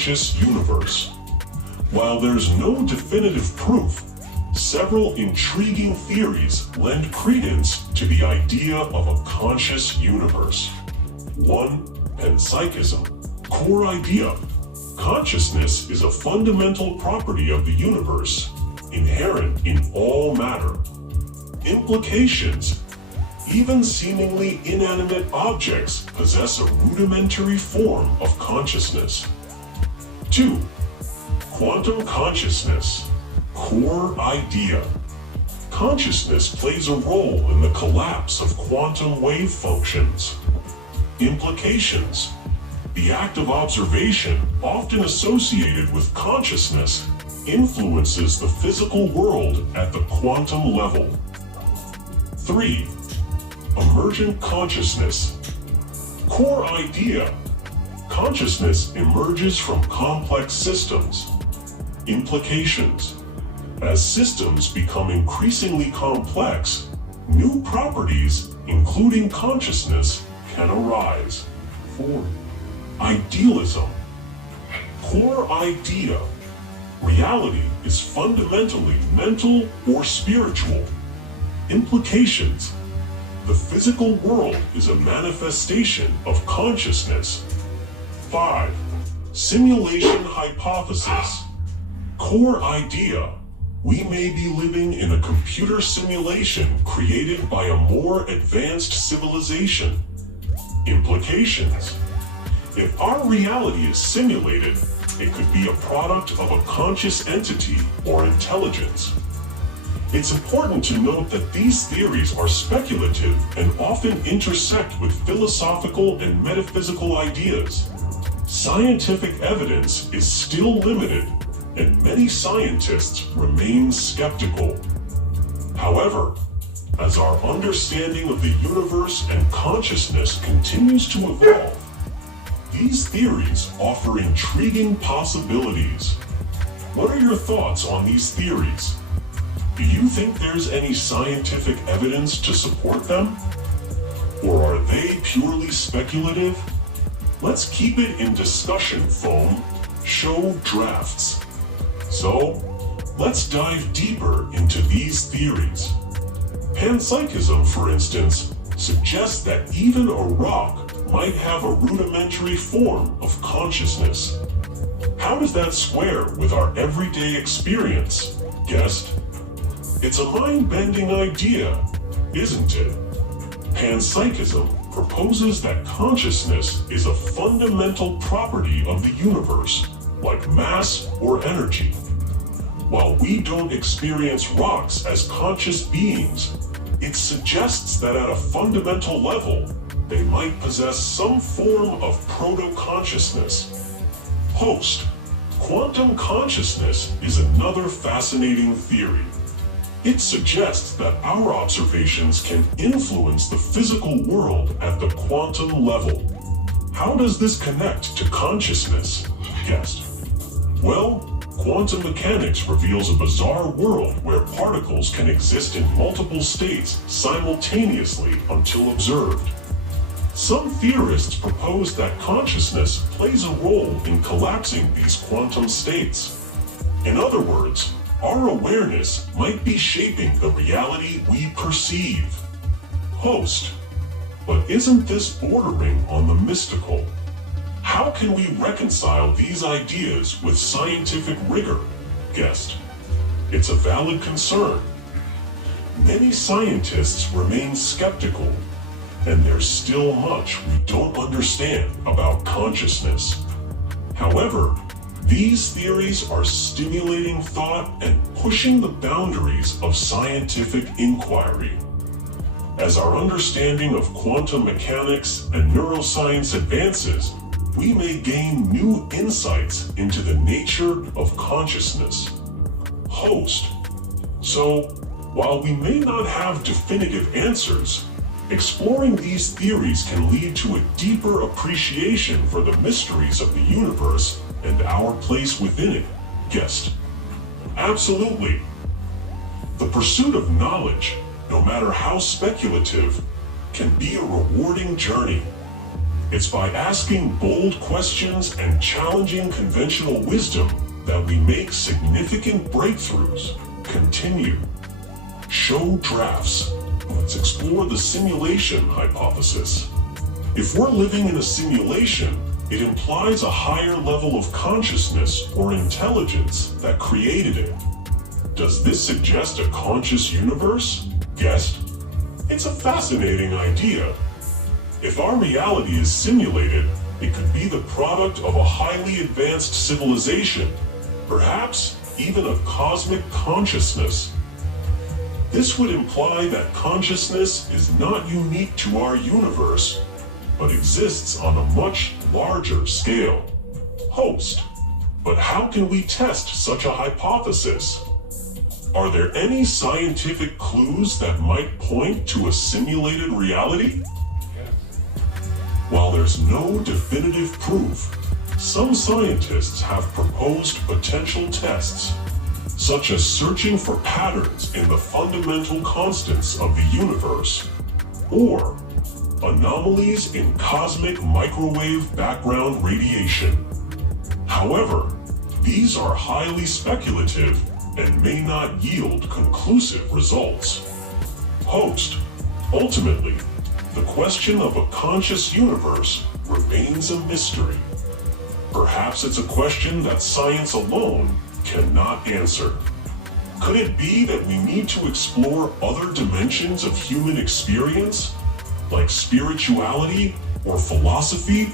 conscious universe. While there's no definitive proof, several intriguing theories lend credence to the idea of a conscious universe. 1. Panpsychism. Core idea. Consciousness is a fundamental property of the universe, inherent in all matter. Implications. Even seemingly inanimate objects possess a rudimentary form of consciousness. 2. Quantum consciousness. Core idea. Consciousness plays a role in the collapse of quantum wave functions. Implications. The act of observation, often associated with consciousness, influences the physical world at the quantum level. 3. Emergent consciousness. Core idea. Consciousness emerges from complex systems. Implications. As systems become increasingly complex, new properties, including consciousness, can arise. 4. Idealism. Core idea. Reality is fundamentally mental or spiritual. Implications. The physical world is a manifestation of consciousness. 5. Simulation hypothesis. Core idea. We may be living in a computer simulation created by a more advanced civilization. Implications. If our reality is simulated, it could be a product of a conscious entity or intelligence. It's important to note that these theories are speculative and often intersect with philosophical and metaphysical ideas. Scientific evidence is still limited, and many scientists remain skeptical. However, as our understanding of the universe and consciousness continues to evolve, these theories offer intriguing possibilities. What are your thoughts on these theories? Do you think there's any scientific evidence to support them? Or are they purely speculative? Let's keep it in discussion foam, show drafts. So, let's dive deeper into these theories. Panpsychism, for instance, suggests that even a rock might have a rudimentary form of consciousness. How does that square with our everyday experience, guest? It's a mind-bending idea, isn't it? Panpsychism proposes that consciousness is a fundamental property of the universe, like mass or energy. While we don't experience rocks as conscious beings, it suggests that at a fundamental level, they might possess some form of proto-consciousness. Host. Quantum consciousness is another fascinating theory. It suggests that our observations can influence the physical world at the quantum level. How does this connect to consciousness, guest? Well, quantum mechanics reveals a bizarre world where particles can exist in multiple states simultaneously until observed. Some theorists propose that consciousness plays a role in collapsing these quantum states. In other words, our awareness might be shaping the reality we perceive. Host. But isn't this bordering on the mystical? How can we reconcile these ideas with scientific rigor, guest? It's a valid concern. Many scientists remain skeptical, and there's still much we don't understand about consciousness. However, these theories are stimulating thought and pushing the boundaries of scientific inquiry. As our understanding of quantum mechanics and neuroscience advances, we may gain new insights into the nature of consciousness. Host. So, while we may not have definitive answers, exploring these theories can lead to a deeper appreciation for the mysteries of the universe and our place within it, guest. Absolutely. The pursuit of knowledge, no matter how speculative, can be a rewarding journey. It's by asking bold questions and challenging conventional wisdom that we make significant breakthroughs. Continue. Show drafts. Let's explore the simulation hypothesis. If we're living in a simulation, it implies a higher level of consciousness or intelligence that created it. Does this suggest a conscious universe? Guessed. It's a fascinating idea. If our reality is simulated, it could be the product of a highly advanced civilization, perhaps even a cosmic consciousness. This would imply that consciousness is not unique to our universe, but exists on a much larger scale. Host, but how can we test such a hypothesis? Are there any scientific clues that might point to a simulated reality? While there's no definitive proof, some scientists have proposed potential tests, such as searching for patterns in the fundamental constants of the universe, or anomalies in cosmic microwave background radiation. However, these are highly speculative and may not yield conclusive results. Host, ultimately, the question of a conscious universe remains a mystery. Perhaps it's a question that science alone cannot answer. Could it be that we need to explore other dimensions of human experience, like spirituality or philosophy,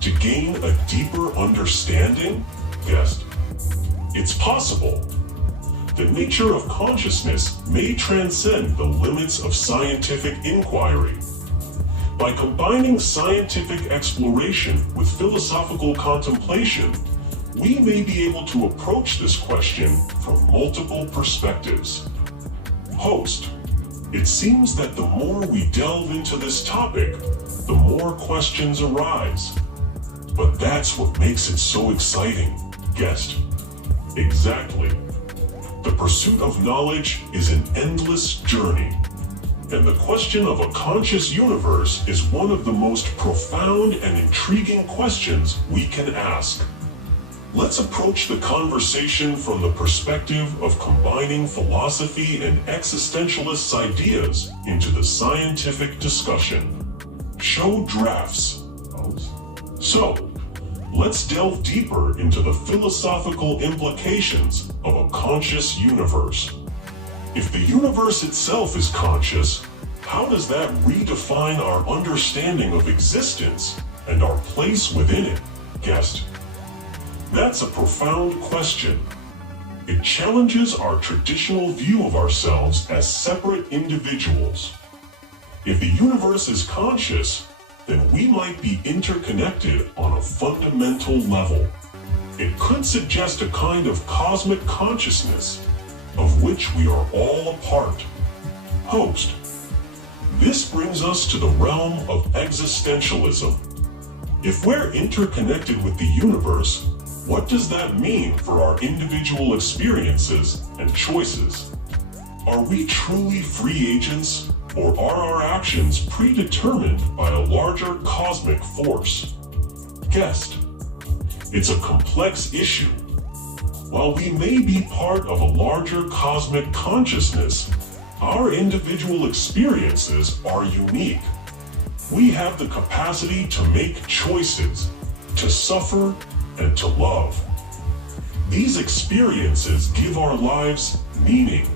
to gain a deeper understanding? Guessed. It's possible. The nature of consciousness may transcend the limits of scientific inquiry. By combining scientific exploration with philosophical contemplation, we may be able to approach this question from multiple perspectives. Host, it seems that the more we delve into this topic, the more questions arise. But that's what makes it so exciting. Guessed. Exactly. The pursuit of knowledge is an endless journey. And the question of a conscious universe is one of the most profound and intriguing questions we can ask. Let's approach the conversation from the perspective of combining philosophy and existentialist ideas into the scientific discussion. Show drafts. So, let's delve deeper into the philosophical implications of a conscious universe. If the universe itself is conscious, how does that redefine our understanding of existence and our place within it? Guessed. That's a profound question. It challenges our traditional view of ourselves as separate individuals. If the universe is conscious, then we might be interconnected on a fundamental level. It could suggest a kind of cosmic consciousness, of which we are all a part. Host, this brings us to the realm of existentialism. If we're interconnected with the universe, what does that mean for our individual experiences and choices? Are we truly free agents, or are our actions predetermined by a larger cosmic force? Guessed. It's a complex issue. While we may be part of a larger cosmic consciousness, our individual experiences are unique. We have the capacity to make choices, to suffer, and to love. These experiences give our lives meaning.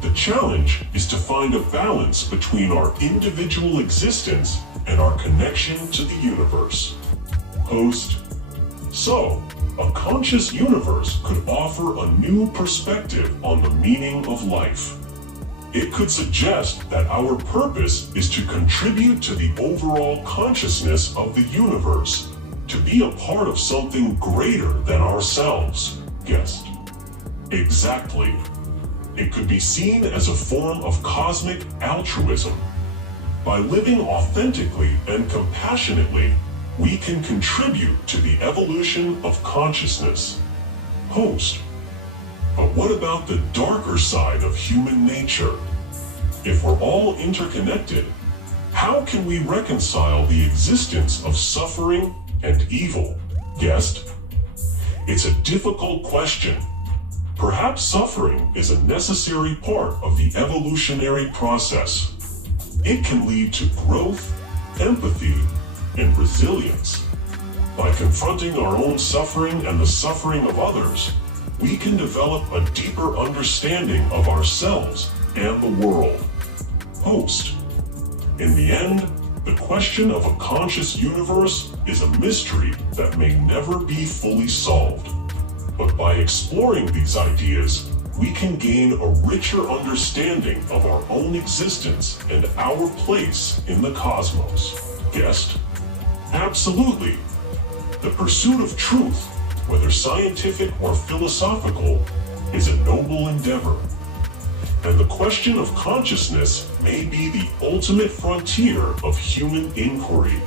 The challenge is to find a balance between our individual existence and our connection to the universe. Host. So, a conscious universe could offer a new perspective on the meaning of life. It could suggest that our purpose is to contribute to the overall consciousness of the universe, to be a part of something greater than ourselves. Guessed. Exactly. It could be seen as a form of cosmic altruism. By living authentically and compassionately, we can contribute to the evolution of consciousness. Host. But what about the darker side of human nature? If we're all interconnected, How can we reconcile the existence of suffering and evil? Guest, it's a difficult question. Perhaps suffering is a necessary part of the evolutionary process. It can lead to growth, empathy, and resilience. By confronting our own suffering and the suffering of others, we can develop a deeper understanding of ourselves and the world. Host, in the end, the question of a conscious universe is a mystery that may never be fully solved. But by exploring these ideas, we can gain a richer understanding of our own existence and our place in the cosmos. Guest? Absolutely. The pursuit of truth, whether scientific or philosophical, is a noble endeavor. And the question of consciousness may be the ultimate frontier of human inquiry.